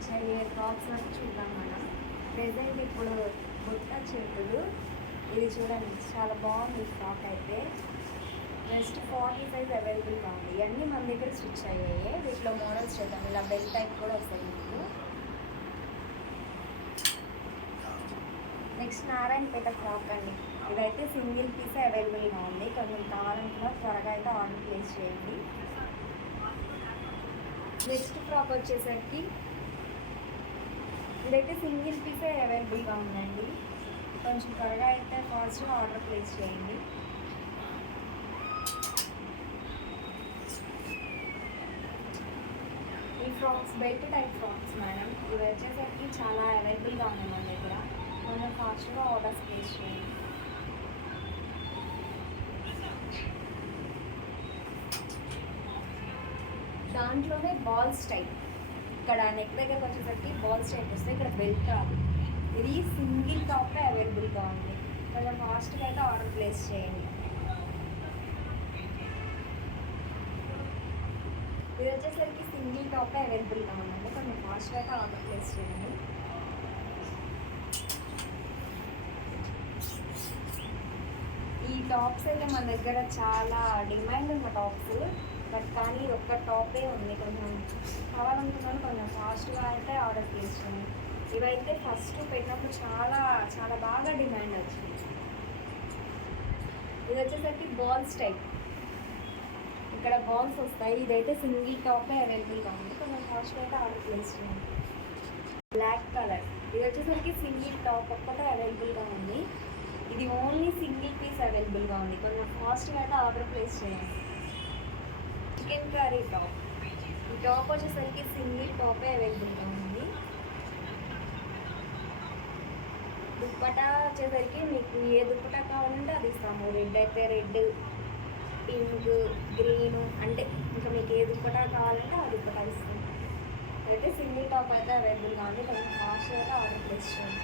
Stitch అయ్యే tops వరకు చూద్దాం మనం. ప్రెజెంట్ ఇప్పుడు బుట్ట చేతులు ఇది చూడండి, చాలా బాగుంది ఫ్రాక్ అయితే. జస్ట్ 40 సైజ్ అవైలబుల్గా ఉంది. ఇవన్నీ మన దగ్గర స్టిచ్ అయ్యాయి. వీటిలో మోడల్స్ చూద్దాం. ఇలా బెల్ టైప్ కూడా వస్తుంది మీకు. నెక్స్ట్ నారాయణపేట ఫ్రాక్ అండి. ఇదైతే సింగిల్ పీస్ అవైలబుల్గా ఉంది. కొంచెం కావాలంటున్నా త్వరగా అయితే ఆర్డర్ ప్లేస్ చేయండి. నెక్స్ట్ ఫ్రాక్ వచ్చేసరికి ఇదైతే సింగిల్ పీసే అవైలబుల్గా ఉందండి. కొంచెం త్వరగా అయితే ఫాస్ట్గా ఆర్డర్ ప్లేస్ చేయండి. ఈ frocks belt type frocks madam. ఇవి వచ్చేసరికి చాలా అవైలబుల్గా ఉన్నాయి మన దగ్గర. కొంచెం ఫాస్ట్గా ఆర్డర్స్ ప్లేస్ చేయండి. దాంట్లోనే బాల్స్ టైప్, ఇక్కడ నెక్ దగ్గరకు వచ్చేసరికి బాల్స్ టైప్ వస్తాయి. ఇక్కడ బెల్ట్ రాదు. ఇది సింగిల్ టాపే అవైలబుల్గా ఉంది. కొంచెం ఫాస్ట్గా అయితే ఆర్డర్ ప్లేస్ చేయండి. ఇది వచ్చేసరికి సింగిల్ టాపే అవైలబుల్గా ఉందండి. కొంచెం ఫాస్ట్గా అయితే ఆర్డర్ ప్లేస్ చేయండి. ఈ టాప్స్ అయితే మన దగ్గర చాలా డిమాండ్ ఉన్న టాప్స్. బట్ కానీ ఒక్క టాపే ఉంది. కొంచెం కావాలనుకున్నాను, కొంచెం ఫాస్ట్గా అయితే ఆర్డర్ ప్లేస్ చేయండి. ఇవైతే ఫస్ట్ పెట్టినప్పుడు చాలా చాలా బాగా డిమాండ్ వచ్చింది. ఇది వచ్చేసరికి బాల్స్ టైప్, ఇక్కడ బాల్స్ వస్తాయి. ఇదైతే సింగిల్ టాపే అవైలబుల్గా ఉంది. కొంచెం ఫాస్ట్గా అయితే ఆర్డర్ ప్లేస్ చేయండి. బ్లాక్ కలర్, ఇది వచ్చేసరికి సింగిల్ టాప్ ఒక్కటే అవైలబుల్గా ఉంది. ఇది ఓన్లీ సింగిల్ పీస్ అవైలబుల్గా ఉంది. కొంచెం ఫాస్ట్గా అయితే ఆర్డర్ ప్లేస్ చేయండి. చికెన్ కర్రీ టాప్, ఈ టాప్ వచ్చేసరికి సింగిల్ టాపే అవైలబుల్గా ఉంది. దుప్పటా వచ్చేసరికి మీకు ఏ దుప్పటా కావాలంటే అది ఇస్తాము. రెడ్ అయితే రెడ్, పింక్, గ్రీను, అంటే ఇంకా మీకు ఏ దుప్పటా కావాలంటే ఆ దుప్పటా ఇస్తాము. అయితే సింగిల్ టాప్ అయితే అవైలబుల్గా ఉంది. కొంచెం ఫాస్ట్గా అయితే ఆర్డర్ ప్లేస్ చేయండి.